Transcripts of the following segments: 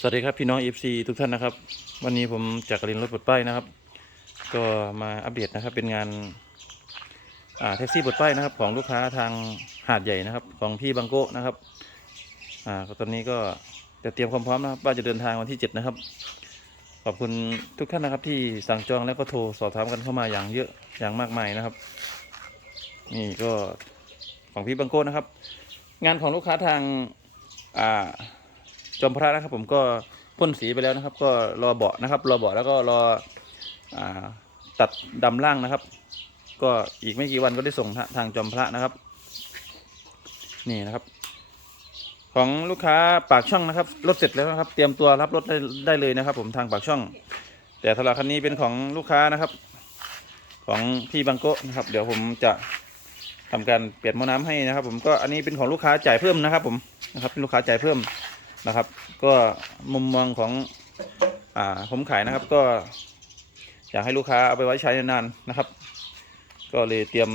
สวัสดีครับพี่น้อง FC ทุกท่านนะครับ วันนี้ผมจากกรินรถปลดป้ายนะครับ ก็มาอัปเดตนะครับเป็นงานแท็กซี่ปลดป้ายนะครับ ของลูกค้าทางหาดใหญ่นะครับ ของพี่บังโก้นะครับอ่าตอนนี้ก็จะเตรียมความพร้อมนะครับว่าจะเดินทางวันที่ 7 นะครับ ขอบคุณทุกท่านนะครับที่สั่งจองแล้วก็โทรสอบถามกันเข้ามาอย่างเยอะอย่างมากมายนะครับ นี่ก็ของพี่บังโก้นะครับ งานของลูกค้าทางอ่า จอมพระนะครับ ผมก็พ่นสีไปแล้วนะครับ ก็รอเบาะนะครับ รอเบาะแล้วก็รออตัดดำล่างนะครับ ก็อีกไม่กี่วันก็ได้ส่งทางจอมพระนะครับ นี่นะครับ ของลูกค้าปากช่องนะครับรถเสร็จแล้วนะครับ เตรียมตัวรับรถได้ได้เลยนะครับ ผมทางปากช่อง แต่สำหรับคันนี้เป็นของลูกค้านะครับ ของพี่บังโกะนะครับ เดี๋ยวผมจะทำการเปลี่ยนหม้อน้ำให้นะครับ ผมก็อันนี้เป็นของลูกค้าจ่ายเพิ่มนะครับ ผมนะครับเป็นลูกค้าจ่ายเพิ่ม นะครับ ก็มุมมองของอ่าผมขายนะครับก็ อยากให้ลูกค้าเอาไปไว้ใช้นานๆนะครับ ก็เลยเตรียม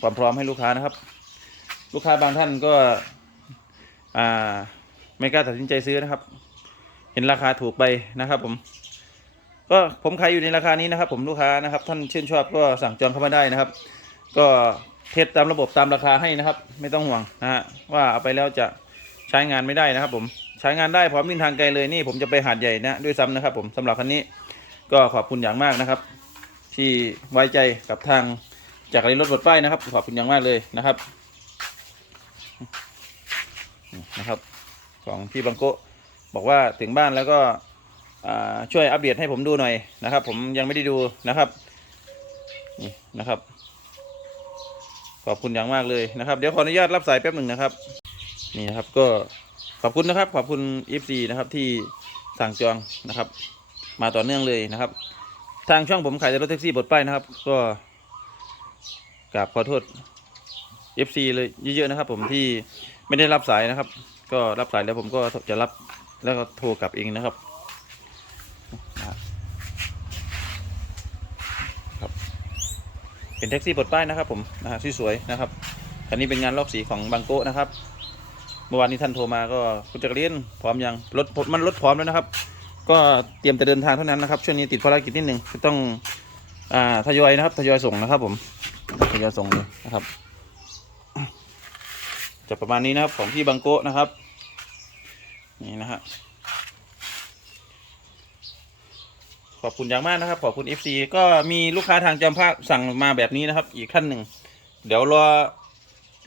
ความพร้อมให้ลูกค้านะครับ ลูกค้าบางท่านก็ไม่กล้าตัดสินใจซื้อนะครับ เห็นราคาถูกไปนะครับ ผม ก็ผมขายอยู่ในราคานี้นะครับ ผมลูกค้านะครับ ท่านชื่นชอบก็สั่งจองเข้ามาได้นะครับ ก็ เทสตามระบบตามราคาให้นะครับ ไม่ต้องห่วงนะฮะว่าเอาไปแล้วจะใช้งานไม่ได้นะครับ ผมใช้งานได้พร้อมวิ่งทางไกลเลยนี่ผมจะไปหาดใหญ่นะด้วยซ้ำนะครับ ผมสำหรับคันนี้ก็ขอบคุณอย่างมากนะครับ ที่ไว้ใจกับทางจากรถบดป้ายนะครับ ขอบคุณอย่างมากเลยนะครับนะครับ ของพี่บังโกะบอกว่าถึงบ้านแล้วก็ช่วยอัปเดตให้ผมดูหน่อยนะครับ ผมยังไม่ได้ดูนะครับนี่นะครับ ขอบคุณอย่างมากเลยนะครับ เดี๋ยวขออนุญาตรับสายแป๊บหนึ่งนะครับ นี่นะครับก็ขอบคุณนะครับ ขอบคุณ f อนะครับที่สั่งจองนะครับ มาต่อเนื่องเลยนะครับ ทางช่องผมขายแต่รถแท็กซี่บดป้ายนะครับ ก็กราบขอโทษ FC เลยเยอะๆนะครับ ผมที่ไม่ได้รับสายนะครับ ก็รับสายแล้วผมก็จะรับแล้วก็โทรกลับเองนะครับ เป็นแท็กซี่ปลดป้ายนะครับผมนะฮะที่สวยนะครับคันนี้เป็นงานลอกสีของบางโก้นะครับ เมื่อวานนี้ท่านโทรมาก็คุณจักรเรียนพร้อมยังรถมันรถพร้อมแล้วนะครับ ก็เตรียมจะเดินทางเท่านั้นนะครับช่วงนี้ติดภารกิจนิดหนึ่งต้องอ่าทยอยนะครับทยอยส่งนะครับผมทยอยส่งเลยนะครับจะประมาณนี้นะครับของพี่บางโก้นะครับนี่นะฮะ ขอบคุณอย่างมากนะครับ ขอบคุณ FC ก็มีลูกค้าทางจอมภาคสั่งมาแบบนี้นะครับ อีกท่านหนึ่ง เดี๋ยวรอ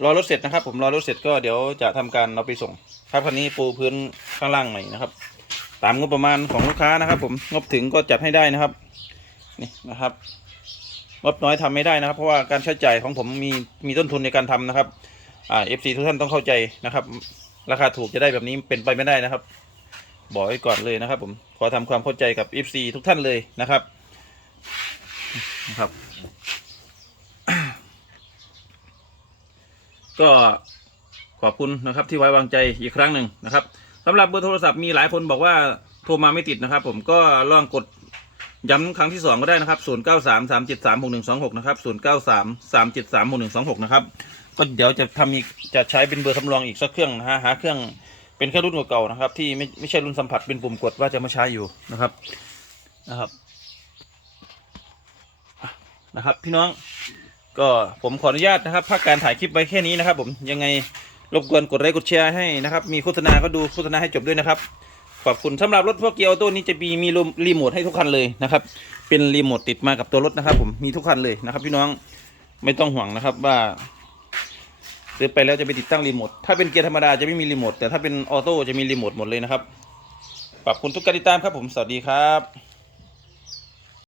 รอรถเสร็จนะครับ ผมรอรถเสร็จก็เดี๋ยวจะทำการเอาไปส่ง ครับคันนี้ปูพื้นข้างล่างใหม่นะครับ ตามงบประมาณของลูกค้านะครับ ผมงบถึงก็จัดให้ได้นะครับนี่นะครับงบน้อยทำไม่ได้นะครับ เพราะว่าการใช้จ่ายของผมมีมีต้นทุนในการทำนะครับอ่า FC ทุกท่านต้องเข้าใจนะครับ ราคาถูกจะได้แบบนี้เป็นไปไม่ได้นะครับ บอกไว้ก่อนเลยนะครับ ผมขอทำความเข้าใจกับ FC ทุกท่านเลยนะครับนะครับ ก็ขอบคุณนะครับที่ไว้วางใจอีกครั้งหนึ่งนะครับสำหรับเบอร์โทรศัพท์มีหลายคนบอกว่าโทรมาไม่ติดนะครับ ผมก็ลองกดย้ำครั้งที่สองก็ได้นะครับ 0 9 3 3 7 3 6 1 2 6 นะครับ 0 9 3 3 7 3 6 1 2 6 นะครับ ก็เดี๋ยวจะทำอีกจะใช้เป็นเบอร์สำรองอีกสักเครื่องนะฮะ หาเครื่อง เป็นแค่รุ่นเก่าๆนะครับ ที่ไม่ไม่ใช่รุ่นสัมผัสเป็นปุ่มกดว่าจะมาใช้อยู่นะครับนะครับนะครับ พี่น้องก็ผมขออนุญาตนะครับพักการถ่ายคลิปไว้แค่นี้นะครับ ผมยังไงรบกวนกดไลค์กดแชร์ให้นะครับ มีโฆษณาก็ดูโฆษณาให้จบด้วยนะครับขอบคุณสำหรับรถพวกเกียร์ออโต้นี้จะมีมีรีโมทให้ทุกคันเลยนะครับ เป็นรีโมทติดมากับตัวรถนะครับ ผมมีทุกคันเลยนะครับ พี่น้องไม่ต้องห่วงนะครับว่า ซื้อไปแล้วจะไปติดตั้งรีโมท ถ้าเป็นเกียร์ธรรมดาจะไม่มีรีโมท แต่ถ้าเป็นออโต้จะมีรีโมทหมดเลยนะครับขอบคุณทุกการติดตามครับผม สวัสดีครับ